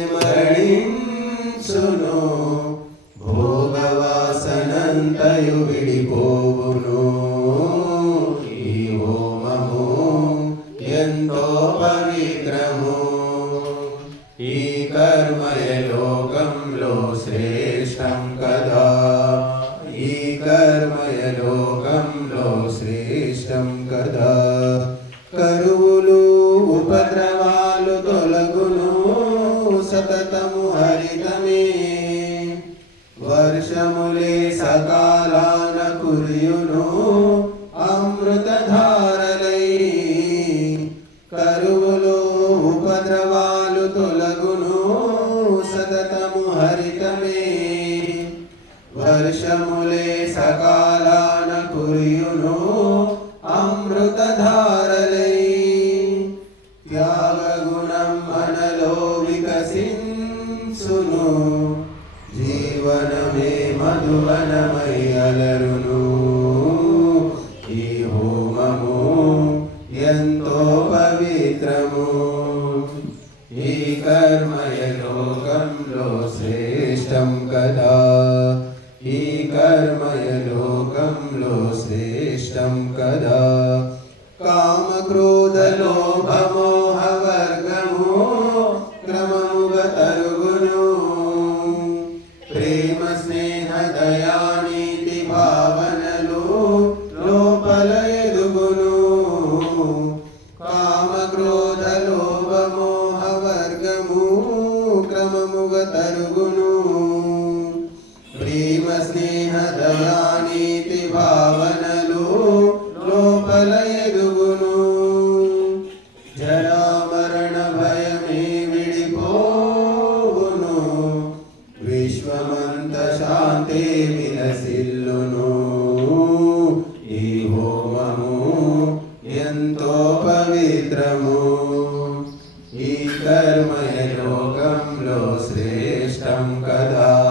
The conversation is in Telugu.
మరణి మరణించును. భోగవాసనంతయు విడిపోవును. ఈ హోమము ఎంతో పవిత్రము. ఈ కర్మయ లోకంలో శ్రేష్టం కదా. సతతము వర్షములే సకాలాన కురియును అమృతధారలై. కరువులో ఉపద్రవాలు తొలగును సతతము హరితమే. వర్షములే సకాలా జీవనమే మధువనమై అలరును. ఈ హోమము ఎంతో పవిత్రము. ఈ కర్మయ లోకంలో శ్రేష్టం కదా. ఈ కర్మయ లోకంలో శ్రేష్టం కదా. కామ క్రోధ వర్గము క్రమముగా తరుగును. నీతి భావనలు లోపల ఎదుగును. కామ క్రోధ లోభ మోహ వర్గము క్రమముగ తరుగును. ప్రేమ స్నేహ దయా నీతి భావనలు లోపల ఎదుగును. జరామరణ పవిత్రము. ఈ కర్మయ లోకంలో శ్రేష్టం కదా.